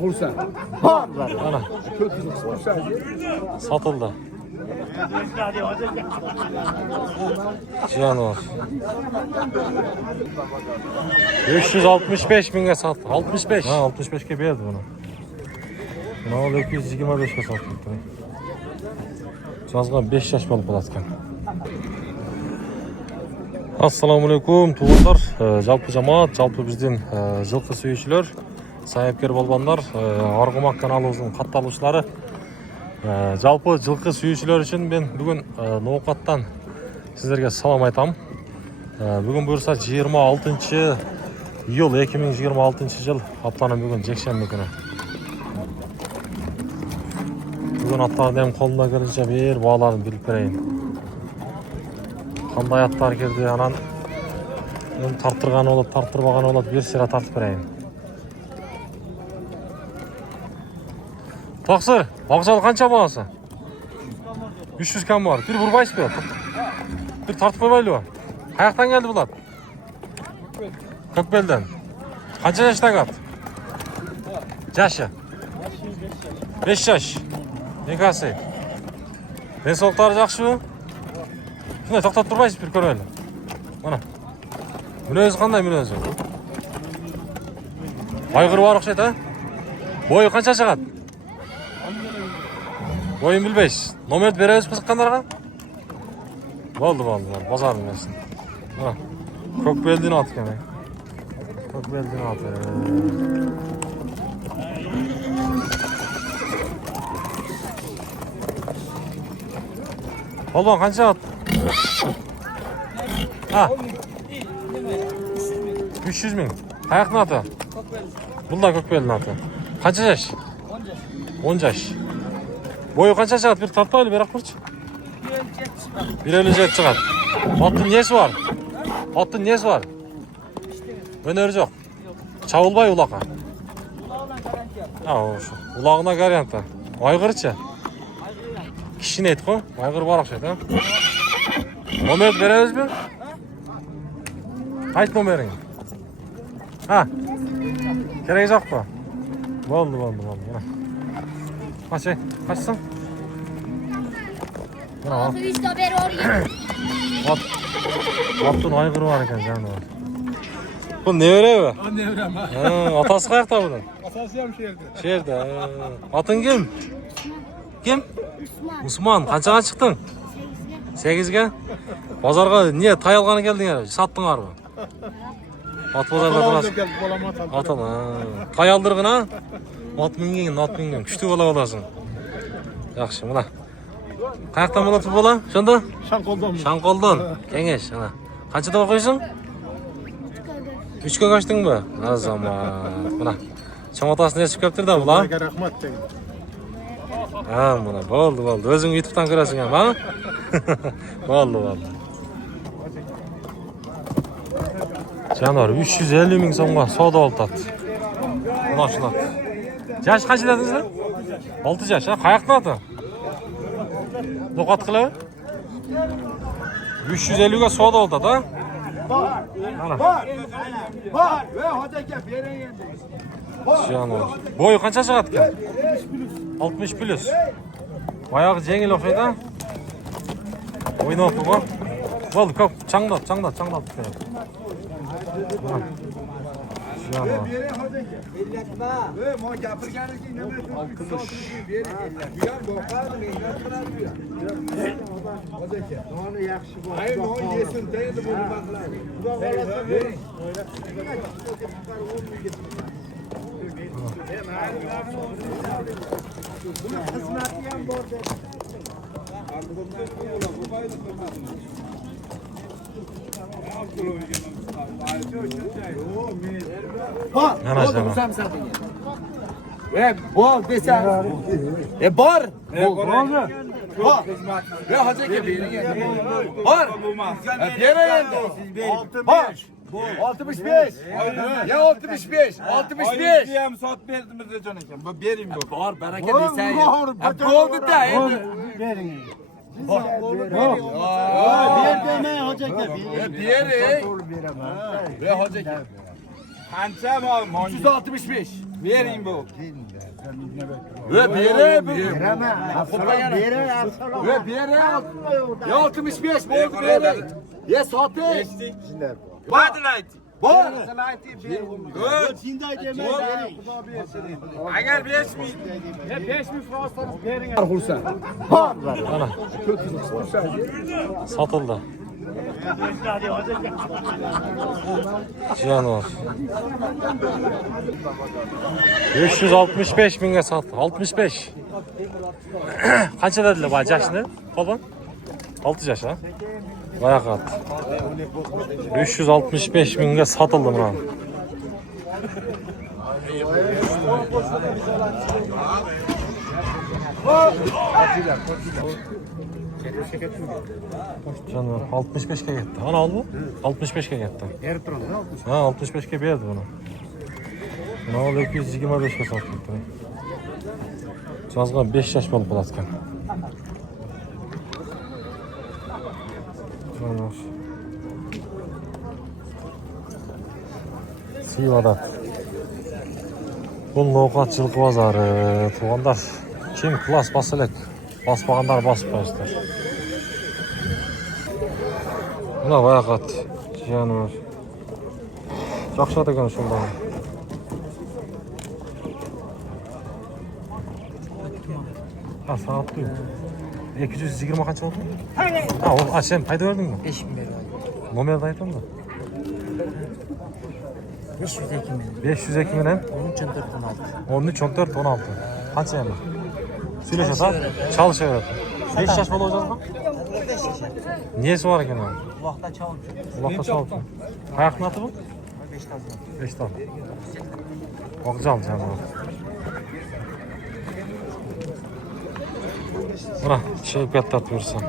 Kursa. Ana. Satıldı. Cihan var. 565 binge sattı. 65. Ha 65'e verdi bunu. Ne oldu 225'e sattı. Жазған 5 жаш болып қалатқан. Ассаламалейкум туғандар, жалпы жамаат, жалпы бізден жылқы сүйүүчүлөр, саяпкер болғандар, Арғымақ каналыбыздын катталуучулары. Жалпы жылқы сүйүүчүлөр үчүн мен бүгүн Ноокаттан сиздерге салам айтам. Бүгүн буюрса 26 iyul 2026 жыл, аптанын бүгүн жекшемби күнү. Бүгін аттардың қолына келінше бір бағаларын біліп берейін. Қандай аттар келді, анан тарттырған олып, тарттырбаған олып, бір сыра тартып берейін. Тақсыр, бағжалы қанша бағасы? 300 кәм бар. Bir бұрбайсыз бе? Bir тартып қойбайлы ба? Қаяқтан келді бұлар? Көкбелден. Қанша жашта қат? Жашы? 5 жаш. Nekası? Ben soğukları жақсы mı? Şunday toқтап тұрмайсыз bir көрелі. Mana. Münözü қандай münözü? Айғыр бар ұқсайды, ha? Бойы қанша шығады? Бойын білбейсіз. Номерді береміз қызыққандарға? Болды, базарын берсін. Көкбелден аты екен. Көкбелден аты. Olban kaça at? Ha. 300 bin. Ayak ne atı? Bunda Kökbel'in atı. Kaça yaş? 10 yaş. Boyu kaça çıkat? Bir tartmayla bir akırç. 1.57 çıkat. Atın niyesi var? Atın niyesi var? Öneri yok. Çavulbay ulaka. Ha şu. Ulağına garantı. Aygırça. Kişini et koy. Aygır var akşam, ha? Nomer veririz mi? Ayt nomerini. Ha? Gereği yok mu? Oldu. Kaçsın? Bravo. Attın aygır var eken canım var. Bu ne öyle mi? Ne öyle mi? Atası kayakta bunun? Atası hem şehirde. Atın kim? Kim? Усман, қаншаға шықтың? 8-ге? Базарға не тайылғаны келдің әрі? Саттың арғы? Ат базарда тұрасың? Атын, тайалдырғын, а? Ат мінген, күшті бола боласың. Жақшы, мұна. Қаяқтан бола тұр бола? Шонда? Шаңқолдан. Кеңеш, қаншада оқисың? 3-ге қаштың ба? Азама. Мұна. Шаматасын ешіп көптір да бұла? Ha buna oldu. Özün YouTube'dan görürsün ama. Oldu. Canlar 350 bin so'mga savdo oltat. Mana shular. Yaş qancha dedingiz? 6 yaş, ha? Qayoqdan oti? No'qat qilib? 350 ga savdo oltat, ha? Bor. Ve hojaka bering endi. Canlar. Boyu qancha chiqadi ekan? 60 plus. Bayağı jengil o'xshaydi. O'ynab turgan. Bo'ldi, ko'p changlat. Bunun hizmeti yan borcu. Bol desen. Bor. Bor. Ve hacı gibi. Bor. Yere 65. Ya 65. 65. Diyem saat verdim de canım. Vereyim bu. Var bereket isen. Oldu da. Verin. Bir demeye hoca gibi. Ve hoca gibi. Kança mı abi? 365. Vereyim bu. Ve bir yere bu. Vereme. Aslan vere aslan. Ve bir yere. Ya 65 oldu bir yere. Ya satı. Hadi lan. Bu. Good. Çinday demez. Agar 5 bin. Ana. Satıldı. Cihan var. 565 binge sattı. 65. Kaça dediler bana yaşını? Baban? 6 yaş ha? Bayağı kat. 565 binge satıldı mı? Canım 65'ke gitti. Ana aldı? 65'ke gitti. Ha 65'ke verdi bunu. Ne oldu 225'ke sattı. Жазған 5 yaş болып қалатқан. Сивада. Бұл ноқат жылқы базары. Туғандар кем класс басы элек. Баспағандар басып қойсыздар. Мына баяғат жианы бар. Жақшат екен шолдан. Saat diyor. 220 kaç oldu? Ha, o sen payda verdin mi? 5000 verdim. Nomer dayıtın mı? 500 ekim. 500 ekimin hem? 13 14 16. 13 14 16. Kaç yani? Söyle şata. Çalış öğret. 5 yaş bol olacağız mı? 5 yaş. Niyesi var eken abi? Kulakta çalın. Kulakta çalış. Ayak natı bu? 5 tane. 5 tane. Bakacağım sen bunu. Buna şey fiyatlar verirsen.